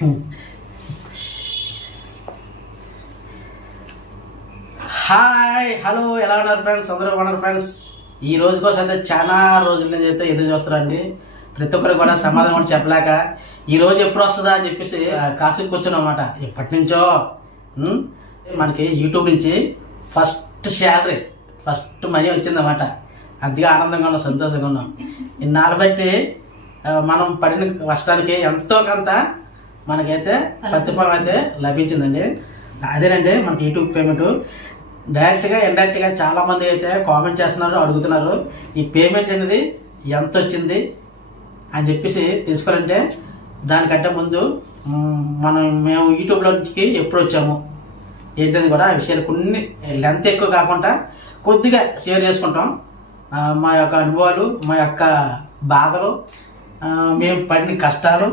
Hm. Hi hello ఎలా ఉన్నారు friends అందరూ ఉన్నారు ఫ్రెండ్స్ ఈ రోజు కోసం అయితే చాలా రోజుల నుంచి అయితే ఎదురు చూస్తారండి ప్రతి ఒక్కరు కూడా సమాధానం కూడా చెప్పలేక ఈ రోజు ఎప్పుడు వస్తుందా అని చెప్పేసి ఆ, కాసుకు కూర్చున్నాం అనమాట ఎప్పటి నుంచో hm, మనకి యూట్యూబ్ నుంచి ఫస్ట్ శాలరీ ఫస్ట్ మనీ వచ్చిందన్నమాట అందుకే ఆనందంగా ఉన్నాం సంతోషంగా ఉన్నాం. ఇన్నాళ్ళు బట్టి మనం పడిన కష్టానికి ఎంతో కొంత మనకైతే ప్రతిఫలం అయితే లభించిందండి. అదేనండి మనకి యూట్యూబ్ పేమెంట్ డైరెక్ట్గా ఇండైరెక్ట్గా చాలా మంది అయితే కామెంట్ చేస్తున్నారు అడుగుతున్నారు. ఈ పేమెంట్ అనేది ఎంత వచ్చింది అని చెప్పేసి తీసుకోవాలంటే దానికంటే ముందు మనం మేము యూట్యూబ్లో నుంచి ఎప్పుడు వచ్చాము? ఏంటని కూడా ఆ విషయాలు కొన్ని లెంత్ ఎక్కువ కాకుండా కొద్దిగా షేర్ చేసుకుంటాం. మా యొక్క అనుభవాలు మా యొక్క బాధలు మేము పడిన కష్టాలు.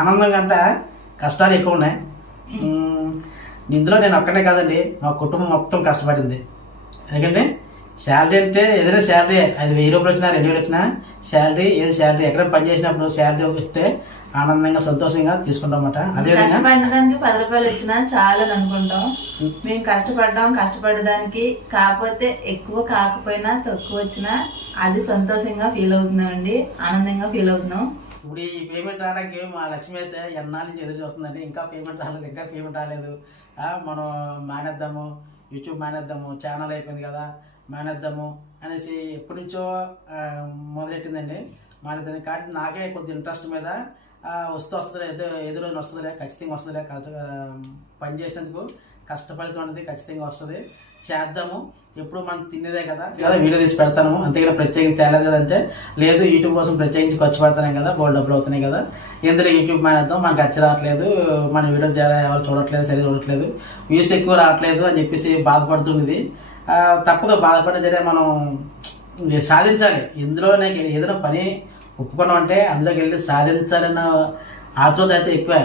ఆనందం కంటే కష్టాలు ఎక్కువ ఉన్నాయి. ఇందులో నేను ఒక్కనే కాదండి మా కుటుంబం మొత్తం కష్టపడింది. ఎందుకంటే శాలరీ అంటే ఏదైనా శాలరీ అది వెయ్యి రూపాయలు వచ్చినా రెండు వేలు వచ్చినా శాలరీ ఏది శాలరీ ఎక్కడ పని చేసినప్పుడు శాలరీ ఇస్తే ఆనందంగా సంతోషంగా తీసుకుంటాం అన్నమాట అదేవిధంగా కష్టపడిన దానికి పది రూపాయలు వచ్చినా చాలా అని అనుకుంటాం. మేము కష్టపడ్డాం కష్టపడడానికి కాకపోతే ఎక్కువ కాకపోయినా తక్కువ వచ్చినా అది సంతోషంగా ఫీల్ అవుతున్నామండి ఆనందంగా ఫీల్ అవుతున్నాం. ఇప్పుడు ఈ పేమెంట్ రావడానికి మా లక్ష్మి అయితే ఎన్నాళ్ళ నుంచి ఎదురు చూస్తుందండి. ఇంకా పేమెంట్ రాలేదు ఇంకా పేమెంట్ రాలేదు. మనం మానేద్దాము యూట్యూబ్ మానేద్దాము ఛానల్ అయిపోయింది కదా మానేద్దాము అనేసి ఎప్పటి నుంచో మొదలెట్టిందండి. మానేద్దాం. కానీ నాకే కొద్ది ఇంట్రెస్ట్ మీద వస్తూ వస్తుందిలే ఏదో ఏదో రోజు వస్తుందిలే ఖచ్చితంగా వస్తుందిలే కష్ట పని చేసినందుకు కష్టపడితే ఉన్నది ఖచ్చితంగా వస్తుంది. చేద్దాము. ఎప్పుడు మనం తినేదే కదా. కదా వీడియో తీసి పెడతాను. అంతేగాని ప్రత్యేకించి తేలేదు కదంటే అంటే లేదు యూట్యూబ్ కోసం ప్రత్యేకించి ఖర్చు పెడతాం కదా బోల్డ్ డబ్బులు అవుతున్నాయి కదా. ఎందులో యూట్యూబ్ మానేద్దాం? మనకు ఖర్చు రావట్లేదు. మన వీడియో చాలా ఎవరు చూడట్లేదు సరిగా చూడట్లేదు. వ్యూస్ ఎక్కువ రావట్లేదు అని చెప్పేసి బాధపడుతుంది తప్పదు బాధపడే సరే మనం సాధించాలి. ఇందులో నాకు ఏదైనా పని ఒప్పుకున్నాం అంటే అందులోకి వెళ్ళి సాధించాలన్న ఆతృత అయితే ఎక్కువే.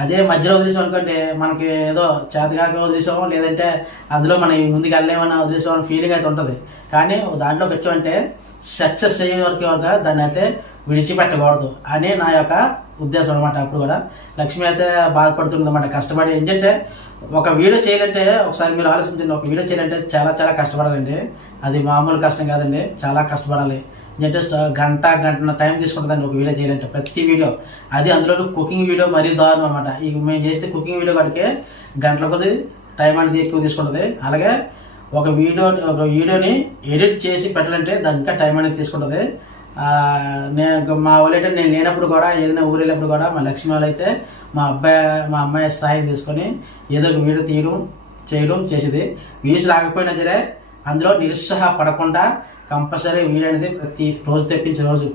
అదే మధ్యలో వదిలేసాం అనుకోండి మనకి ఏదో చేతగాక వదిలేసాము లేదంటే అందులో మనం ముందుకు వెళ్ళలేమని వదిలేసామని ఫీలింగ్ అయితే ఉంటుంది. కానీ దాంట్లోకి వచ్చామంటే సక్సెస్ అయ్యే వరకు వరకు దాన్ని అయితే విడిచిపెట్టకూడదు అని నా యొక్క ఉద్దేశం అనమాట అప్పుడు కూడా. లక్ష్మి అయితే బాధపడుతుంది అనమాట కష్టపడి. ఏంటంటే ఒక వీడియో చేయాలంటే ఒకసారి మీరు ఆలోచించండి ఒక వీడియో చేయాలంటే చాలా చాలా కష్టపడాలండి. అది మామూలు కష్టం కాదండి చాలా కష్టపడాలి. ఏంటంటే uh, గంట గంట టైం తీసుకుంటుందండి ఒక వీడియో చేయాలంటే ప్రతి వీడియో. అది అందులో కుకింగ్ వీడియో మరీ దారుణం అనమాట ఇక మేము చేస్తే కుకింగ్ వీడియో కడికే గంటల కొద్ది టైం అనేది ఎక్కువ తీసుకుంటుంది. అలాగే ఒక వీడియో ఒక వీడియోని ఎడిట్ చేసి పెట్టాలంటే దానికి ఇంకా టైం అనేది తీసుకుంటుంది. నేను మా వాళ్ళు నేను లేనప్పుడు కూడా ఏదైనా ఊరు వెళ్ళినప్పుడు కూడా మా లక్ష్మి వాళ్ళు అయితే మా అబ్బాయి మా అమ్మాయి సహాయం తీసుకొని ఏదో ఒక వీడియో తీయడం చేయడం చేసేది. వ్యూస్ రాకపోయినా సరే అందులో నిరుత్సాహపడకుండా కంపల్సరీ వీడియో అనేది ప్రతి రోజు తెప్పించే రోజు.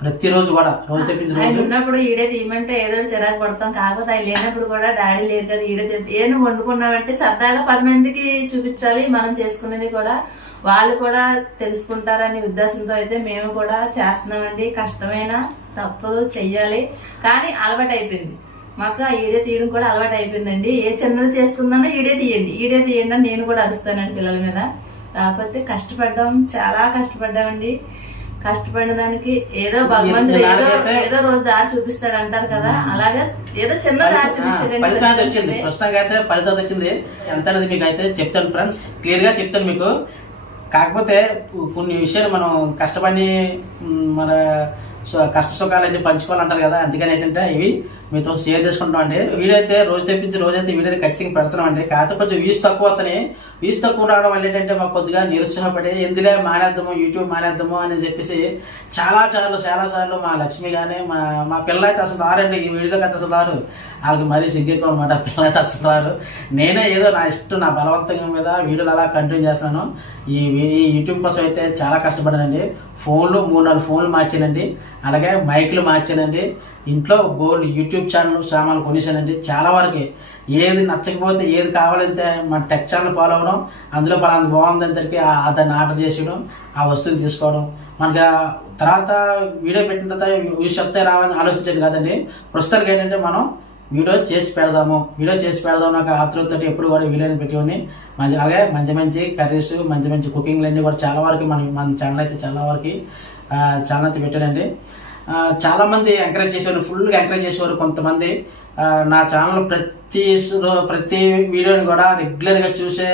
ప్రతిరోజు కూడా రోజు తెప్పించే ఆయన రోజు. ఉన్నప్పుడు ఈడే తీయమంటే ఏదో ఒకటి చిరాకు పడతాం. కాకపోతే ఆయన లేనప్పుడు కూడా డాడీ లేరు కదా ఈడే తె- ఏం వండుకున్నామంటే సరదాగా పది మందికి చూపించాలి మనం చేసుకునేది కూడా. వాళ్ళు కూడా తెలుసుకుంటారనే ఉద్దేశంతో అయితే మేము కూడా చేస్తున్నామండి. కష్టమైన తప్పదు చెయ్యాలి. కానీ అలవాటు అయిపోయింది మాకు ఆ ఈడే తీయడం కూడా అలవాటు అయిపోయిందండి ఏ చిన్నది చేసుకుందానో ఈడే తీయండి. ఈడే తీయండి అని నేను కూడా అరుస్తానండి పిల్లల మీద. కాకపోతే కష్టపడ్డాం చాలా కష్టపడ్డామండి. కష్టపడిన దానికి ఏదో భగవంతుడు ఏదో ఏదో రోజు దారి చూపిస్తాడు అంటారు కదా అలాగే ఏదో చిన్న దారి చూపించాడండి ఫలితం వచ్చింది. ప్రస్తుతానికి అయితే ఫలితం వచ్చింది. ఎంత అనేది మీకు అయితే చెప్తాను ఫ్రెండ్స్ క్లియర్గా చెప్తాను మీకు. కాకపోతే కొన్ని విషయాలు మనం కష్టపడి మన కష్ట సుఖాలన్నీ పంచుకోవాలంటారు కదా అందుకని ఏంటంటే ఇవి మీతో షేర్ చేసుకుంటాం అండి. వీడియో అయితే రోజు తెప్పించి రోజైతే అయితే వీడియో ఖచ్చితంగా పెడుతున్నాం అండి. కాకపోతే కొంచెం వ్యూస్ తక్కువ వస్తున్నాయి. వ్యూస్ తక్కువ రావడం వల్ల ఏంటంటే మాకు కొద్దిగా నిరుత్సాహపడి ఎందులే మానేద్దాము యూట్యూబ్ మానేద్దాము అని చెప్పేసి చాలా సార్లు చాలా సార్లు మా లక్ష్మి కానీ మా మా పిల్ల అయితే అసలు రారండి. ఈ వీడియోకి అయితే అసలు రారు. వాళ్ళకి మరీ సిగ్గెక్కువ అనమాట పిల్లలు అయితే అసలు రారు. నేనే ఏదో నా ఇష్టం నా బలవంతంగా మీద వీడియోలు అలా కంటిన్యూ చేస్తున్నాను. ఈ ఈ యూట్యూబ్ కోసం అయితే చాలా కష్టపడానండి ఫోన్లు మూడు నాలుగు ఫోన్లు మార్చానండి. అలాగే మైకులు మార్చానండి. ఇంట్లో గోల్డ్ యూట్యూబ్ ఛానల్ సామాన్లు కొనేసానండి చాలా వరకు. ఏది నచ్చకపోతే ఏది కావాలంటే మన టెక్ ఛానల్ ఫాలో అవ్వడం అందులో పలానా బాగుందంతరికి ఆ దాన్ని ఆర్డర్ చేసేయడం ఆ వస్తువుని తీసుకోవడం. మనకి తర్వాత వీడియో పెట్టిన తర్వాత వ్యూస్ చెప్తే రావాలని ఆలోచించండి కాదండి. ప్రస్తుతానికి ఏంటంటే మనం వీడియో చేసి పెడదాము. వీడియో చేసి పెడదాం నాకు ఆతృతతో ఎప్పుడు కూడా వీడియోని పెట్టుకొని మంచి అలాగే మంచి మంచి కర్రీస్ మంచి మంచి కుకింగ్లు అన్నీ కూడా చాలా వరకు మన మన ఛానల్ అయితే చాలా వరకు ఛానల్ అయితే పెట్టానండి చాలామంది ఎంకరేజ్ చేసేవారు ఫుల్గా ఎంకరేజ్ చేసేవారు కొంతమంది. నా ఛానల్ ప్రతి ప్రతి వీడియోని కూడా రెగ్యులర్గా చూసే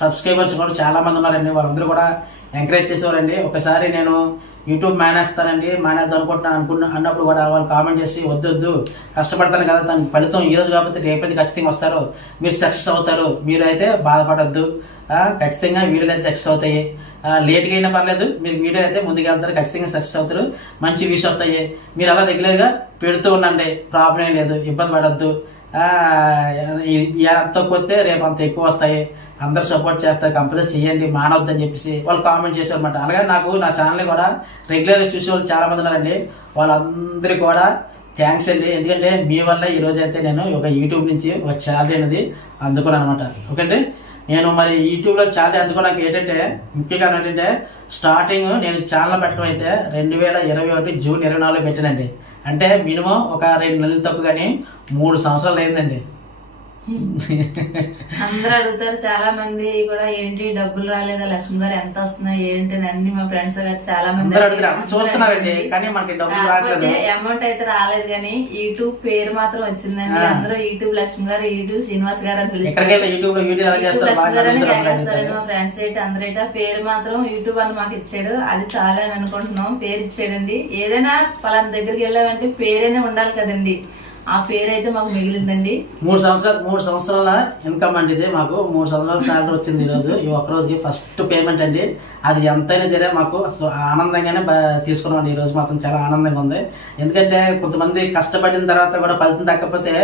సబ్స్క్రైబర్స్ కూడా చాలామంది ఉన్నారండి. వాళ్ళందరూ కూడా ఎంకరేజ్ చేసేవారండి. ఒకసారి నేను యూట్యూబ్ మేనేస్తానండి మానేద్దాం అనుకుంటున్నాను అనుకున్న అన్నప్పుడు కూడా వాళ్ళు కామెంట్ చేసి వద్దొద్దు వద్దు కష్టపడతాను కదా తన ఫలితం ఈరోజు కాకపోతే రేపటి ఖచ్చితంగా వస్తారు. మీరు సక్సెస్ అవుతారు. మీరు అయితే బాధపడద్దు. ఖచ్చితంగా వీడియోలు అయితే సక్సెస్ అవుతాయి. లేట్గా అయినా పర్లేదు మీరు వీడియో అయితే ముందుకు వెళ్తారు ఖచ్చితంగా సక్సెస్ అవుతారు. మంచి వ్యూస్ అవుతాయి మీరు అలా రెగ్యులర్గా పెడుతూ ఉండండి. ప్రాబ్లం ఏం లేదు. ఇబ్బంది పడద్దు. తక్కువ వస్తే రేపు అంత ఎక్కువ వస్తాయి. అందరు సపోర్ట్ చేస్తారు. కంపల్సరీ చేయండి మానవద్దని చెప్పేసి వాళ్ళు కామెంట్ చేశారనమాట అలాగే నాకు నా ఛానల్ కూడా రెగ్యులర్గా చూసే వాళ్ళు చాలా మంది ఉన్నారండి. వాళ్ళందరికీ కూడా థ్యాంక్స్ అండి. ఎందుకంటే మీ వల్ల ఈరోజు అయితే నేను ఒక యూట్యూబ్ నుంచి ఒక ఛానల్ అనేది అందుకున్నాను అనమాట ఓకే అండి? నేను మరి యూట్యూబ్లో ఛానల్ అందుకోవడానికి ఏంటంటే ముఖ్యంగా ఏంటంటే స్టార్టింగ్ నేను ఛానల్ పెట్టడం అయితే రెండు వేల ఇరవై ఒకటి జూన్ ఇరవై నాలుగులో పెట్టానండి. అంటే మినిమం ఒక రెండు నెలలు తప్పు కానీ మూడు సంవత్సరాలు అయిందండి. అందరూ అడుగుతారు చాలా మంది కూడా ఏంటి డబ్బులు రాలేదా లక్ష్మి గారు ఎంత వస్తున్నాయి ఏంటి అని అన్ని మా ఫ్రెండ్స్ చాలా మంది చూస్తున్నారండి కానీ మనకి డబ్బులు అమౌంట్ అయితే రాలేదు కానీ యూట్యూబ్ పేరు మాత్రం వచ్చిందండి. అందరూ యూట్యూబ్ లక్ష్మి గారు యూట్యూబ్ శ్రీనివాస్ గారు అని పిలుస్తారు. మా ఫ్రెండ్స్ ఏంటి అందరూ ఏంటి ఆ పేరు మాత్రం యూట్యూబ్ అని మాకు ఇచ్చాడు. అది చాలా అని అనుకుంటున్నాం. పేరు ఇచ్చాడండి. ఏదైనా పలానా దగ్గరికి వెళ్ళామంటే పేరైనా ఉండాలి కదండి. ఆ పేరు అయితే మాకు మిగిలిందండి. మూడు సంవత్సరాలు మూడు సంవత్సరాల ఇన్కమ్ అండి ఇది మాకు. మూడు సంవత్సరాల శాలరీ వచ్చింది ఈరోజు. ఈ ఒక్క రోజుకి ఫస్ట్ పేమెంట్ అండి. అది ఎంతైనా సరే మాకు ఆనందంగానే తీసుకున్నాం ఈ రోజు మాత్రం చాలా ఆనందంగా ఉంది. ఎందుకంటే కొంతమంది కష్టపడిన తర్వాత కూడా ఫలితం తగ్గకపోతే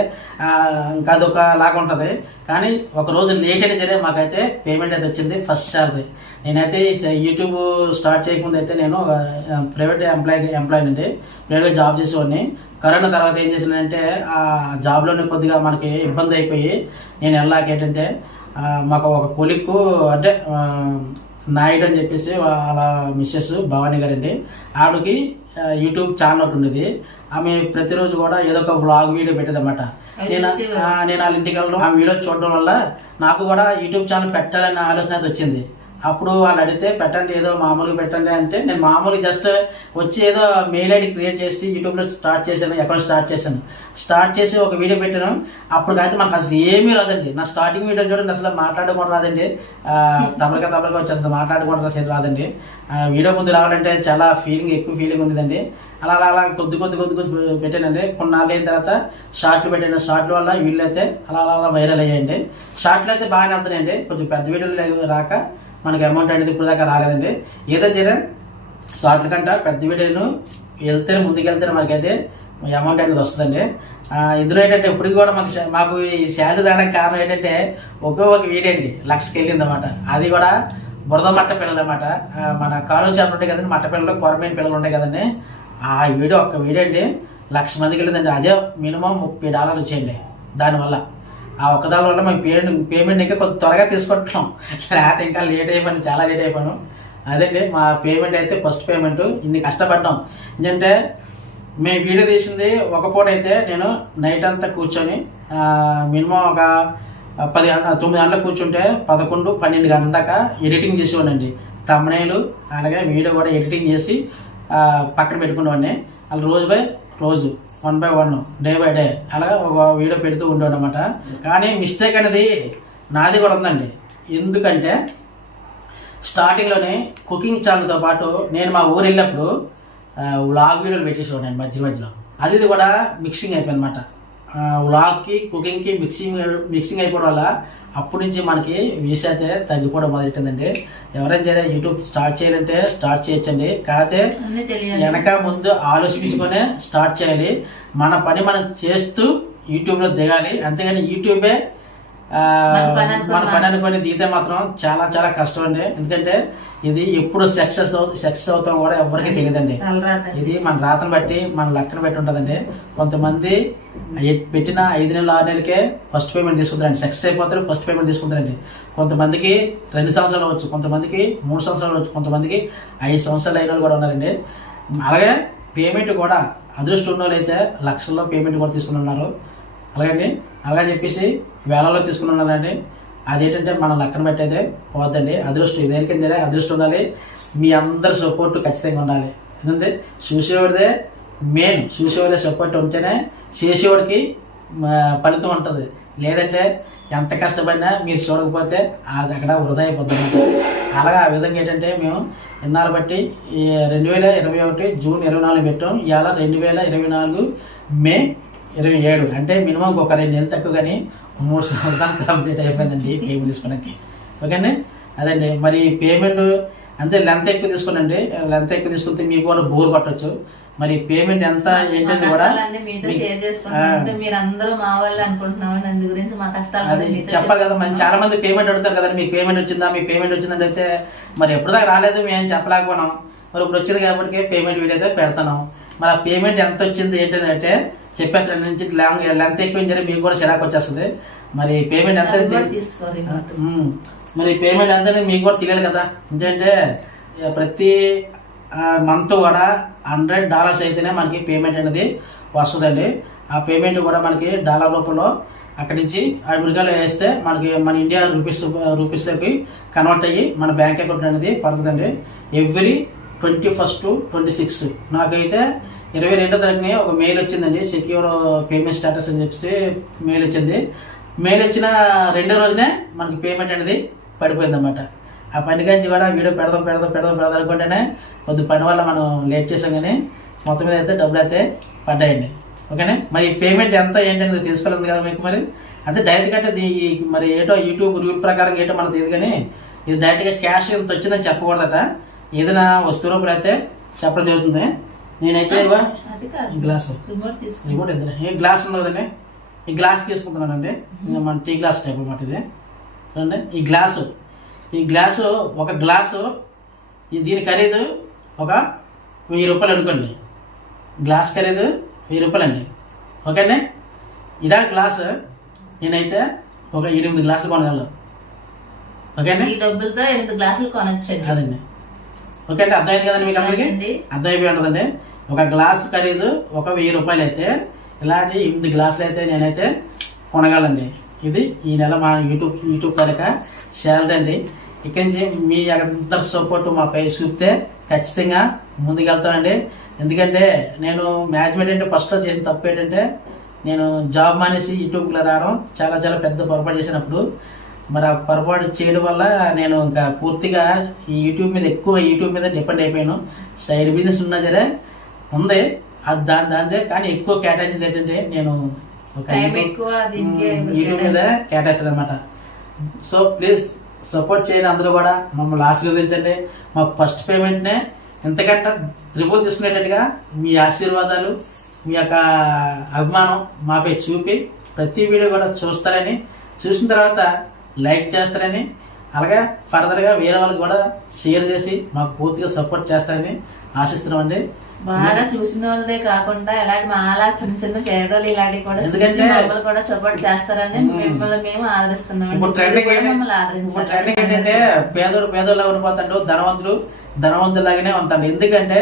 ఇంకా అదొక లాగా ఉంటుంది. కానీ ఒక రోజు లేట్ అయినా సరే మాకైతే పేమెంట్ అయితే వచ్చింది ఫస్ట్ శాలరీ నేనైతే యూట్యూబ్ స్టార్ట్ చేయకముందు అయితే నేను ప్రైవేట్ ఎంప్లాయ్ ఎంప్లాయీ అండి ప్రైవేట్ జాబ్ చేసేవాడిని. కరోనా తర్వాత ఏం చేసిందంటే ఆ జాబ్లోనే కొద్దిగా మనకి ఇబ్బంది అయిపోయి నేను వెళ్ళాక ఏంటంటే మాకు ఒక కొలిక్కు అంటే నాయుడు అని చెప్పేసి వాళ్ళ మిస్సెస్ భవానీ గారండి. ఆవిడకి యూట్యూబ్ ఛానల్ ఒకటి ఉండేది. ఆమె ప్రతిరోజు కూడా ఏదో ఒక వ్లాగ్ వీడియో పెట్టేది అనమాట నేను నేను వాళ్ళ ఇంటికి వెళ్ళడం ఆ వీడియో చూడడం వల్ల నాకు కూడా యూట్యూబ్ ఛానల్ పెట్టాలనే ఆలోచన అయితే వచ్చింది. అప్పుడు వాళ్ళు అడిగితే పెట్టండి ఏదో మామూలుగా పెట్టండి అంటే నేను మామూలుగా జస్ట్ వచ్చి ఏదో మెయిల్ ఐడి క్రియేట్ చేసి యూట్యూబ్లో స్టార్ట్ చేశాను అకౌంట్ స్టార్ట్ చేశాను. స్టార్ట్ చేసి ఒక వీడియో పెట్టాను. అప్పుడు అయితే మనకు అసలు ఏమీ రాదండి. నా స్టార్టింగ్ వీడియో చూడండి అసలు మాట్లాడకుండా రాదండి. తమరగా తమరగా వచ్చేస్తుంది మాట్లాడకుండా అసలు రాదండి. వీడియో ముందు రావాలంటే చాలా ఫీలింగ్ ఎక్కువ ఫీలింగ్ ఉండేదండి. అలా అలా అలా కొద్ది కొద్ది కొద్ది కొద్ది పెట్టానండి. కొన్నాళ్ళు అయిన తర్వాత షార్ట్లు పెట్టాను. షార్ట్ల వల్ల వీళ్ళు అయితే అలా అలా అలా వైరల్ అయ్యాయండి. షార్ట్లు అయితే బాగానే వెళ్తున్నాయండి కొంచెం పెద్ద వీడియోలు రాక మనకి అమౌంట్ అనేది ఇప్పుడు దాకా రాలేదండి ఏదంటే షార్ట్ల కంటే పెద్ద వీడియోను వెళ్తేనే ముందుకెళ్తేనే మనకైతే అమౌంట్ అనేది వస్తుందండి. ఇందులో ఏంటంటే ఇప్పటికి కూడా మాకు మాకు ఈ శాలరీ రావడానికి కారణం ఏంటంటే ఒకే ఒక వీడియో అండి లక్షకి వెళ్ళింది అనమాట అది కూడా బురద మట్ట పిల్లలు అనమాట మన కాలేజ్ చేపలు ఉంటాయి కదండి మట్ట పిల్లలు కొరమైన పిల్లలు ఉంటాయి కదండి. ఆ వీడియో ఒక్క వీడియో అండి లక్ష మందికి వెళ్ళిందండి. అదే మినిమం ముప్పై డాలర్లు వచ్చేయండి దానివల్ల ఆ ఒక్క దాని వల్ల మాకు పేమెంట్ పేమెంట్ ఇంకా కొంచెం త్వరగా తీసుకుంటున్నాం లేకపోతే ఇంకా లేట్ అయిపోయాను చాలా లేట్ అయిపోయాను. అదండి మా పేమెంట్ అయితే ఫస్ట్ పేమెంట్ ఇన్ని కష్టపడ్డాం. ఎందుకంటే మేము వీడియో తీసింది ఒక పూట అయితే నేను నైట్ అంతా కూర్చొని మినిమం ఒక పది తొమ్మిది గంటలకు కూర్చుంటే పదకొండు పన్నెండు గంటల దాకా ఎడిటింగ్ చేసేవాడండి తమ్మునేలు అలాగే వీడియో కూడా ఎడిటింగ్ చేసి పక్కన పెట్టుకునేవాడిని. అలా రోజు బై రోజు. One by one day by day అలాగా ఒక వీడియో పెడుతూ ఉంటాడు అనమాట కానీ మిస్టేక్ అనేది నాది కూడా ఉందండి. ఎందుకంటే స్టార్టింగ్లోనే కుకింగ్ ఛానల్తో పాటు నేను మా ఊరు వెళ్ళినప్పుడు వ్లాగ్ వీడియోలు పెట్టేసేవాడు నేను మధ్య మధ్యలో. అది కూడా మిక్సింగ్ అయిపోయింది అనమాట వ్లాగ్కి కుకింగ్కి మిక్సింగ్ మిక్సింగ్ అయిపోవడం వల్ల అప్పటి నుంచి మనకి వ్యూస్ అయితే తగ్గిపోవడం మొదలెట్టిందండి ఎవరైనా సరే యూట్యూబ్ స్టార్ట్ చేయాలంటే స్టార్ట్ చేయొచ్చండి. కాకపోతే వెనక ముందు ఆలోచించుకొని స్టార్ట్ చేయాలి. మన పని మనం చేస్తూ యూట్యూబ్లో దిగాలి. అంతేగాని యూట్యూబే మన పని అనుకొని దిగితే మాత్రం చాలా చాలా కష్టం అండి. ఎందుకంటే ఇది ఎప్పుడు సక్సెస్ సక్సెస్ అవుతాం కూడా ఎవరికి తెలియదండి. ఇది మన రాతను బట్టి మన లక్కను బట్టి ఉంటుందండి. కొంతమంది పెట్టిన ఐదు నెలలు ఆరు నెలలకే ఫస్ట్ పేమెంట్ తీసుకుంటారండి. సక్సెస్ అయిపోతారు ఫస్ట్ పేమెంట్ తీసుకుంటారండి. కొంతమందికి రెండు సంవత్సరాలు అవ్వచ్చు కొంతమందికి మూడు సంవత్సరాలు అవ్వచ్చు కొంతమందికి ఐదు సంవత్సరాలు అయిన వాళ్ళు కూడా ఉన్నారండి. అలాగే పేమెంట్ కూడా అదృష్టం ఉన్న వాళ్ళు అయితే లక్షల్లో పేమెంట్ కూడా తీసుకుని ఉన్నారు. అలాగండి. అలా చెప్పేసి వేళలో తీసుకుని ఉన్నారండి అదేంటంటే మన లక్కన బట్టి అయితే పోద్దండి అదృష్టం ఇదేనికైనా అదృష్టం ఉండాలి. మీ అందరి సపోర్ట్ ఖచ్చితంగా ఉండాలి. ఎందుకంటే చూసేవాడిదే మెయిన్ చూసేవాడే సపోర్ట్ ఉంటేనే చేసేవాడికి ఫలితం ఉంటుంది. లేదంటే ఎంత కష్టపడినా మీరు చూడకపోతే అది అక్కడ వృధా అయిపోతుంది అలాగా ఆ విధంగా ఏంటంటే మేము ఇన్నాళ్ళు బట్టి రెండు వేల ఇరవై ఒకటి జూన్ ఇరవై నాలుగు పెట్టాం. ఇవాళ రెండు వేల ఇరవై నాలుగు మే ఇరవై ఏడు. అంటే మినిమం ఒక రెండు నెలలు తక్కువ కానీ మూడు సంవత్సరాలు కంప్లీట్ అయిపోయిందండి పేమెంట్ తీసుకోవడానికి ఓకేండి అదండి. మరి పేమెంట్ అంతే లెంత్ ఎక్కువ తీసుకోనండి లెంత్ ఎక్కువ తీసుకుంటే మీకు కూడా బోర్ కొట్టచ్చు. మరి పేమెంట్ ఎంత మా ఏంటంటే కూడా మా మా చెప్పాలి కదా. మరి చాలా మంది పేమెంట్ అడుగుతారు కదా. మీకు పేమెంట్ వచ్చిందా? మీ పేమెంట్ వచ్చిందని అయితే మరి ఎప్పుడు దాకా రాలేదు? మేము చెప్పలేకపోయినాం. మరి ఇప్పుడు వచ్చింది కాబట్టి పేమెంట్ వీడియో అయితే పెడతాను మరి ఆ పేమెంట్ ఎంత వచ్చింది ఏంటంటే చెప్పేస్తాను నుంచి లాంగ్ లెంత్ ఎక్కువ సరే మీకు కూడా చిరాకు వచ్చేస్తుంది. మరి పేమెంట్ ఎంత. మరి పేమెంట్ ఎంత అనేది మీకు కూడా తెలియాలి కదా. ఎందుకంటే ప్రతి మంత్ కూడా హండ్రెడ్ డాలర్స్ అయితేనే మనకి పేమెంట్ అనేది వస్తుందండి. ఆ పేమెంట్ కూడా మనకి డాలర్ రూపంలో అక్కడి నుంచి అమెరికాలో వేస్తే మనకి మన ఇండియా రూపీస్ రూపీస్లోకి కన్వర్ట్ అయ్యి మన బ్యాంక్ అకౌంట్ అనేది పడుతుందండి. Every twenty first twenty six నాకైతే ఇరవై రెండో తారీఖుని ఒక మెయిల్ వచ్చిందండి. సెక్యూర్ పేమెంట్ స్టేటస్ అని చెప్పేసి మెయిల్ వచ్చింది. మెయిల్ వచ్చిన రెండో రోజునే మనకి పేమెంట్ అనేది పడిపోయిందన్నమాట. ఆ పని గురించి కూడా వీడియో పెడదాం పెడదాం పెడదాం పెడదాం అనుకుంటేనే కొద్ది పని వల్ల మనం లేట్ చేసాం కానీ మొత్తం మీద అయితే డబ్బులు అయితే పడ్డాయండి. ఓకేనా? మరి పేమెంట్ ఎంత ఏంటనేది తెలుసుకోలేదు కదా మీకు మరి? అంటే డైరెక్ట్గా అంటే మరి ఏటో యూట్యూబ్ రూల్ ప్రకారం ఏటో మనకు తెలియదు కానీ ఇది డైరెక్ట్గా క్యాష్ ఎంత వచ్చిందని చెప్పకూడదట. ఏదైనా వస్తువు రూపాయలు అయితే చెప్పడం జరుగుతుంది. నేనైతే ఇవ్వ? గ్లాసు. రిమోట్ ఎంత? ఈ గ్లాస్ ఉంది కదండి? ఈ గ్లాస్ తీసుకుంటున్నానండి. మన టీ గ్లాస్ టైప్ అన్నమాట ఇది. చూడండి ఈ గ్లాసు. ఈ గ్లాసు ఒక గ్లాసు ఈ దీని ఖరీదు ఒక వెయ్యి రూపాయలు అనుకోండి. గ్లాస్ ఖరీదు వెయ్యి రూపాయలండి ఓకేనే ఇలా గ్లాస్ నేనైతే ఒక ఎనిమిది గ్లాసులు కొనగలను. ఓకేనే ఈ డబ్బులతో ఎనిమిది గ్లాసులు కొనొచ్చండి. అదండి. ఓకే అంటే అర్థమైంది కదండి మీకు అందరికీ. అర్థమైపోయి ఉంటుందండి. ఒక గ్లాస్ ఖరీదు ఒక వెయ్యి రూపాయలు అయితే ఇలాంటి ఎనిమిది గ్లాసులు అయితే నేనైతే కొనగలండి. ఇది ఈ నెల మా యూట్యూబ్ యూట్యూబ్ తరక శాలరీ అండి. ఇక్కడి నుంచి మీ అందరి సపోర్ట్ మా పై చూపితే ఖచ్చితంగా ముందుకెళ్తానండి. ఎందుకంటే నేను మేనేజ్మెంట్ అంటే ఫస్ట్లో చేసిన తప్పు ఏంటంటే నేను జాబ్ మానేసి యూట్యూబ్లో రావడం చాలా చాలా పెద్ద పొరపాటు చేసినప్పుడు మరి ఆ పొరపాటు చేయడం వల్ల నేను ఇంకా పూర్తిగా ఈ యూట్యూబ్ మీద ఎక్కువ యూట్యూబ్ మీద డిపెండ్ అయిపోయాను. సైడ్ బిజినెస్ ఉన్నా సరే ఉంది. అది దాని దానిదే కానీ ఎక్కువ కేటాయించింది ఏంటంటే నేను యూట్యూబ్ మీద కేటాయిస్తాను అనమాట సో ప్లీజ్ సపోర్ట్ చేయండి అందరూ కూడా. మమ్మల్ని ఆశీర్వదించండి. మా ఫస్ట్ పేమెంట్నే ఎంతకంటే త్రిపుల్ తీసుకునేటట్టుగా మీ ఆశీర్వాదాలు మీ యొక్క అభిమానం మాపై చూపి ప్రతి వీడియో కూడా చూస్తారని చూసిన తర్వాత లైక్ చేస్తారని అలాగే ఫర్దర్గా వేరే వాళ్ళకి కూడా షేర్ చేసి మాకు పూర్తిగా సపోర్ట్ చేస్తారని ఆశిస్తున్నామండి. బాగా చూసిన వాళ్ళదే కాకుండా ఇలాంటి మాలా చిన్న చిన్న పేదలు ఇలాంటివి కూడా మమ్మల్ని కూడా సపోర్ట్ చేస్తారని మిమ్మల్ని మేము ఆదరిస్తున్నాం ట్రెండింగ్ ఏంటంటే పేదోడు పేదోళ్ళ ఉండిపోతాడు ధనవంతుడు ధనవంతులాగానే ఉంటాడు ఎందుకంటే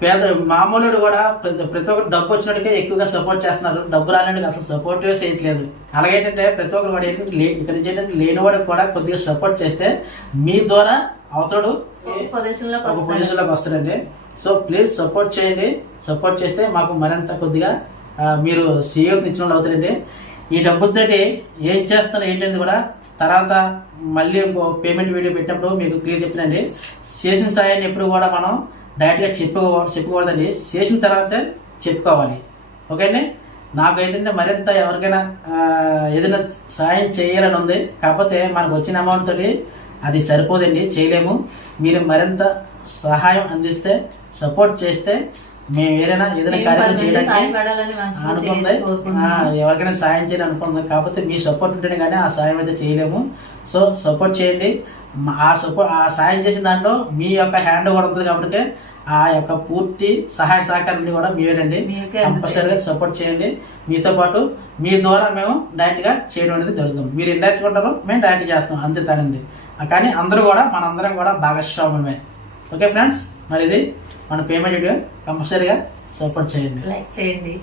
పేద మామూలుడు కూడా ప్రతి ప్రతి ఒక్కరు డబ్బు వచ్చినట్టుగా ఎక్కువగా సపోర్ట్ చేస్తున్నారు. డబ్బు రాలేందుకు అసలు సపోర్ట్ చేయట్లేదు. అలాగేంటంటే ప్రతి ఒక్కరు వాడు ఏంటంటే లే ఇక్కడ నుంచి ఏంటంటే లేనివాడికి కూడా కొద్దిగా సపోర్ట్ చేస్తే మీ ద్వారా అవతడు ఒక పొజిషన్లోకి వస్తారండి సో ప్లీజ్ సపోర్ట్ చేయండి. సపోర్ట్ చేస్తే మాకు మరింత కొద్దిగా మీరు సీఎం ఇచ్చిన వాళ్ళు అవుతారండి. ఈ డబ్బులతోటి ఏం చేస్తాను ఏంటనేది కూడా తర్వాత మళ్ళీ పేమెంట్ వీడియో పెట్టినప్పుడు మీకు క్లియర్ చెప్తానండి. చేసిన సాయాన్ని ఎప్పుడు కూడా మనం డైరెక్ట్గా చెప్పుకో చెప్పకూడదని చేసిన తర్వాత చెప్పుకోవాలి. ఓకేనే నాకు ఏంటంటే మరింత ఎవరికైనా ఏదైనా సాయం చేయాలని ఉంది. కాకపోతే మనకు వచ్చిన అమౌంట్ తోటి అది సరిపోదండి చేయలేము. మీరు మరింత సహాయం అందిస్తే సపోర్ట్ చేస్తే మేము ఏదైనా ఏదైనా కార్యక్రమం చేయడానికి అనుకుంది. ఎవరికైనా సాయం చేయాలి అనుకుంది. కాకపోతే మీ సపోర్ట్ ఉంటేనే కానీ ఆ సాయం అయితే చేయలేము. సో సపోర్ట్ చేయండి. ఆ సపోర్ట్ ఆ సాయం చేసిన దాంట్లో మీ యొక్క హ్యాండ్ కూడా ఉంటుంది కాబట్టి ఆ యొక్క పూర్తి సహాయ సహకారాన్ని కూడా మీరేనండి మీకే కంపల్సరీగా సపోర్ట్ చేయండి. మీతో పాటు మీ ద్వారా మేము డైరెక్ట్గా చేయడం అనేది జరుగుతుంది. మీరు ఇండైరెక్ట్ ఉంటారు మేము డైరెక్ట్ చేస్తాం. అంతే తనండి. కానీ అందరూ కూడా మనందరం కూడా భాగస్వామ్యమే. ఓకే ఫ్రెండ్స్ మరి ఇది మన పేమెంట్ కంపల్సరీగా సపోర్ట్ చేయండి. లైక్ చేయండి.